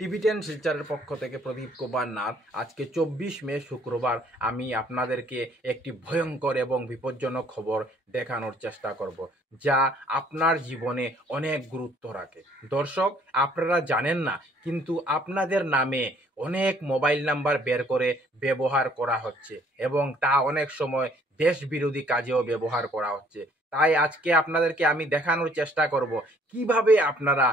টিভি10 শিলচরের পক্ষ থেকে প্রদীপ কুমার নাথ। আজকে 24 মে শুক্রবার আমি আপনাদেরকে একটি ভয়ঙ্কর এবং বিপজ্জনক খবর দেখানোর চেষ্টা করব, যা আপনার জীবনে অনেক গুরুত্ব রাখে। দর্শক, আপনারা জানেন না, কিন্তু আপনাদের নামে অনেক মোবাইল নাম্বার বের করে ব্যবহার করা হচ্ছে এবং তা অনেক সময় দেশ বিরোধী কাজেও ব্যবহার করা হচ্ছে। তাই আজকে আপনাদেরকে আমি দেখানোর চেষ্টা করব কিভাবে আপনারা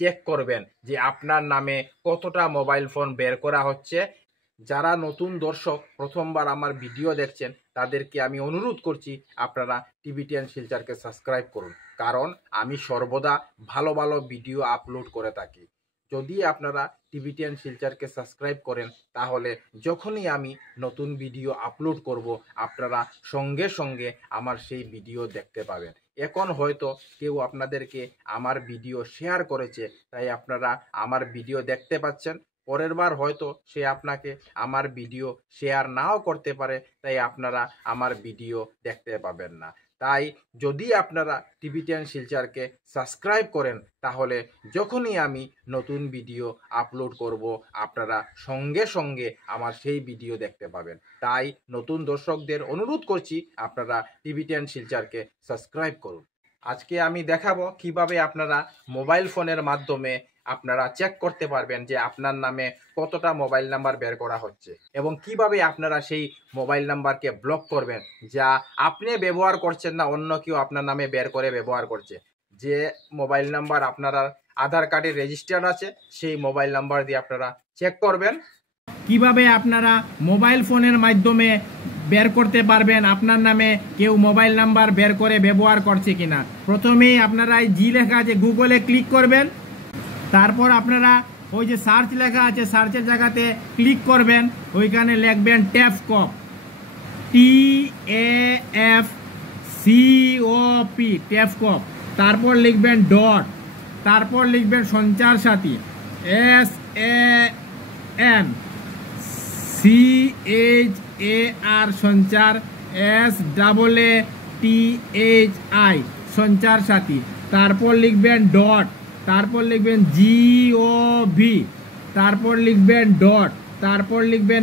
চেক করবেন যে আপনার নামে কতটা মোবাইল ফোন বের করা হচ্ছে। যারা নতুন দর্শক প্রথমবার আমার ভিডিও দেখছেন, তাদেরকে আমি অনুরোধ করছি আপনারা টিভি10 শিলচরকে সাবস্ক্রাইব করুন, কারণ আমি সর্বদা ভালো ভালো ভিডিও আপলোড করে থাকি। যদি আপনারা টিভি10 শিলচরকে সাবস্ক্রাইব করেন, তাহলে যখনই আমি নতুন ভিডিও আপলোড করব, আপনারা সঙ্গে সঙ্গে আমার সেই ভিডিও দেখতে পাবেন। এখন হয়তো কেউ আপনাদেরকে আমার ভিডিও শেয়ার করেছে, তাই আপনারা আমার ভিডিও দেখতে পাচ্ছেন। পরের বার হয়তো সে আপনাকে আমার ভিডিও শেয়ার নাও করতে পারে, তাই আপনারা আমার ভিডিও দেখতে পাবেন না। তাই যদি আপনারা টিভি10 শিলচরকে সাবস্ক্রাইব করেন, তাহলে যখনই আমি নতুন ভিডিও আপলোড করব, আপনারা সঙ্গে সঙ্গে আমার সেই ভিডিও দেখতে পাবেন। তাই নতুন দর্শকদের অনুরোধ করছি আপনারা টিভি10 শিলচরকে সাবস্ক্রাইব করুন। আজকে আমি দেখাবো কিভাবে আপনারা মোবাইল ফোনের মাধ্যমে আপনারা চেক করতে পারবেন যে আপনার নামে কতটা মোবাইল নাম্বার বের করা হচ্ছে, এবং কিভাবে আপনারা সেই মোবাইল নাম্বারকে ব্লক করবেন যা আপনি ব্যবহার করছেন না, অন্য কেউ আপনার নামে বের করে ব্যবহার করছে। যে মোবাইল নাম্বার আপনার আধার কার্ডে রেজিস্টার্ড আছে, সেই মোবাইল নাম্বার দিয়ে আপনারা চেক করবেন কিভাবে আপনারা মোবাইল ফোনের মাধ্যমে বের করতে পারবেন আপনার নামে কেউ মোবাইল নাম্বার বের করে ব্যবহার করছে কিনা। প্রথমেই আপনারা জি লেখা আছে গুগলে ক্লিক করবেন, তারপর আপনারা ওই যে সার্চ লেখা আছে সার্চের জায়গাতে ক্লিক করবেন, ওইখানে লিখবেন ট্যাফকপ, TAFCOP ট্যাফকপ, তারপর লিখবেন ডট, তারপর লিখবেন সঞ্চার সাথী SANCHAR সঞ্চার SAATHI সঞ্চার সাথী, তারপর লিখবেন ডট, তারপর লিখবেন GOV, তারপর লিখবেন ডট, তারপর লিখবেন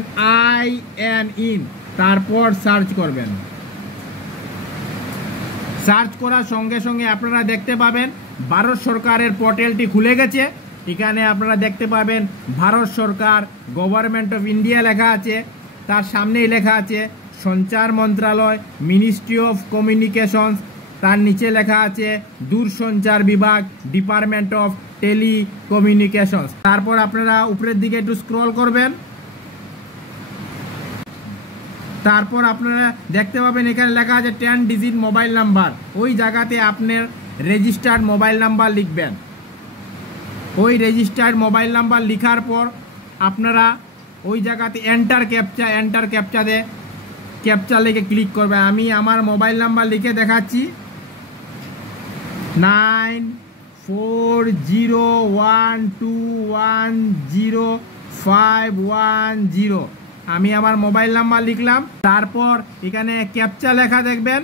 IN, তারপর সার্চ করবেন। সার্চ করার সঙ্গে সঙ্গে আপনারা দেখতে পাবেন ভারত সরকারের পোর্টালটি খুলে গেছে। এখানে আপনারা দেখতে পাবেন ভারত সরকার গভর্নমেন্ট অফ ইন্ডিয়া লেখা আছে, তার সামনেই লেখা আছে সঞ্চার মন্ত্রণালয় মিনিস্ট্রি অফ কমিউনিকেশনস, তার নিচে লেখা আছে দূরসঞ্চার বিভাগ ডিপার্টমেন্ট অফ টেলিকমিউনিকেশনস। তারপর আপনারা উপরের দিকে একটু স্ক্রল করবেন, তারপর আপনারা দেখতে পাবেন এখানে লেখা আছে 10 ডিজিট মোবাইল নাম্বার। ওই জায়গাতে আপনার রেজিস্টার্ড মোবাইল নাম্বার লিখবেন। ওই রেজিস্টার্ড মোবাইল নাম্বার লেখার পর আপনারা ওই জায়গাতে এন্টার ক্যাপচা লিখে ক্লিক করবেন। আমি আমার মোবাইল নাম্বার লিখে দেখাচ্ছি 9401210510। আমি আমার মোবাইল নাম্বার লিখলাম, তারপর এখানে ক্যাপচা লেখা দেখবেন।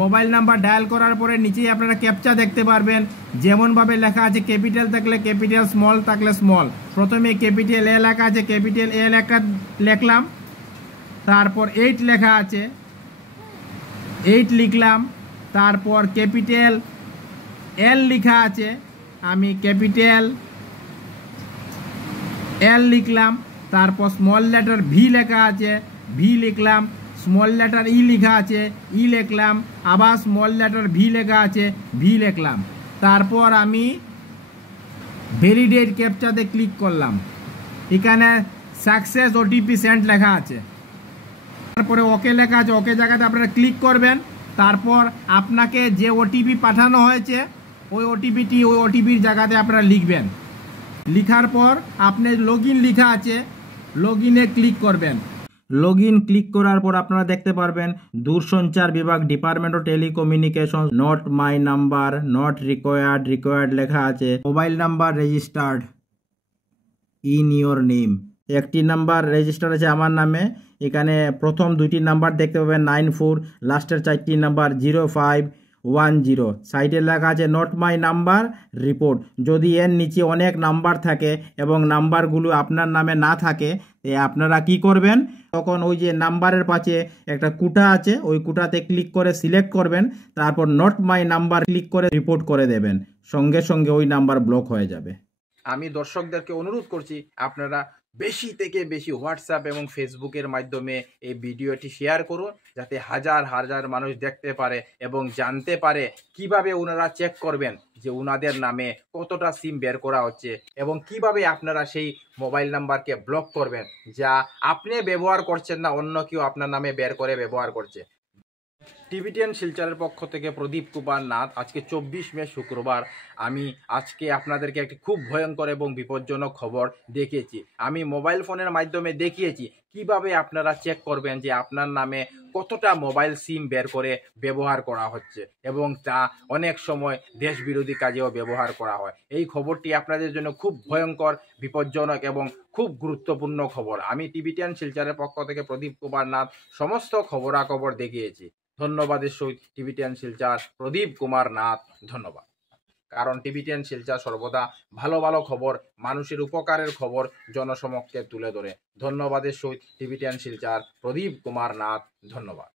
মোবাইল নাম্বার ডায়াল করার পরে নিচেই আপনারা ক্যাপচা দেখতে পারবেন, যেমনভাবে লেখা আছে ক্যাপিটাল থাকলে ক্যাপিটাল, স্মল থাকলে স্মল। প্রথমে ক্যাপিটাল এ লেখা আছে, ক্যাপিটাল এ লেখা লিখলাম, তারপর 8 লেখা আছে 8 লিখলাম, তারপর ক্যাপিটাল এল লেখা আছে, আমি ক্যাপিটাল এল লিখলাম, তারপর স্মল লেটার ভি লেখা আছে ভি লিখলাম, স্মল লেটার ই লেখা আছে ই লিখলাম, আবার স্মল লেটার ভি লেখা আছে ভি লিখলাম। তারপর আমি ভ্যালিডেট ক্যাপচাতে ক্লিক করলাম, এখানে সাকসেস ওটিপি সেন্ড লেখা আছে, তারপরে ওকে লেখা আছে, ওকে জায়গাতে আপনারা ক্লিক করবেন। তারপর আপনাকে যে ওটিপি পাঠানো হয়েছে ওই ওটিপির জায়গাতে আপনারা লিখবেন। লিখার পর আপনি লগইন লেখা আছে, লগইনে ক্লিক করবেন। লগইন ক্লিক করার পর আপনারা দেখতে পারবেন দূরসঞ্চার বিভাগ department of telecommunication, not my number, not required লেখা আছে। Mobile number registered in your name, একটি নাম্বার রেজিস্টার আছে আমার নামে। এখানে প্রথম দুইটি নাম্বার দেখতে পাবেন 94, লাস্টের 4টি নাম্বার 05, 10। সাইটে লেখা আছে নট মাই নাম্বার রিপোর্ট। যদি এর নিচে অনেক নাম্বার থাকে এবং নাম্বারগুলো আপনার নামে না থাকে, আপনারা কি করবেন, তখন ওই যে নাম্বারের পাশে একটা কুটা আছে, ওই কুটাতে ক্লিক করে সিলেক্ট করবেন, তারপর নট মাই নাম্বার ক্লিক করে রিপোর্ট করে দেবেন। সঙ্গে সঙ্গে ওই নাম্বার ব্লক হয়ে যাবে। আমি দর্শকদেরকে অনুরোধ করছি, আপনারা বেশি থেকে বেশি হোয়াটসঅ্যাপ এবং ফেসবুকের মাধ্যমে এই ভিডিওটি শেয়ার করুন, যাতে হাজার হাজার মানুষ দেখতে পারে এবং জানতে পারে কিভাবে ওনারা চেক করবেন যে ওনাদের নামে কতটা সিম বের করা হচ্ছে এবং কিভাবে আপনারা সেই মোবাইল নাম্বারকে ব্লক করবেন যা আপনি ব্যবহার করছেন না, অন্য কেউ আপনার নামে বের করে ব্যবহার করছে। টিভিটিএন শিলচরের পক্ষ থেকে প্রদীপ কুমার নাথ। আজকে 24 মে শুক্রবার। আমি আজকে আপনাদেরকে একটি খুব ভয়ঙ্কর এবং বিপজ্জনক খবর দেখিয়েছি। আমি মোবাইল ফোনের মাধ্যমে দেখিয়েছি কিভাবে আপনারা চেক করবেন যে আপনার নামে কতটা মোবাইল সিম বের করে ব্যবহার করা হচ্ছে এবং তা অনেক সময় দেশ বিরোধী কাজেও ব্যবহার করা হয়। এই খবরটি আপনাদের জন্য খুব ভয়ঙ্কর, বিপজ্জনক এবং খুব গুরুত্বপূর্ণ খবর। আমি টিভিটিএন শিলচরের পক্ষ থেকে প্রদীপ কুমার নাথ সমস্ত খবরাখবর দেখিয়েছি। ধন্যবাদের সহিত টিভিটিএন শিলচর প্রদীপ কুমার নাথ। ধন্যবাদ। কারণ টিভিটিএন শিলচর সর্বদা ভালো ভালো খবর, মানুষের উপকারের খবর জনসমক্ষে তুলে ধরে। ধন্যবাদের সহিত টিভিটিএন শিলচর প্রদীপ কুমার নাথ। ধন্যবাদ।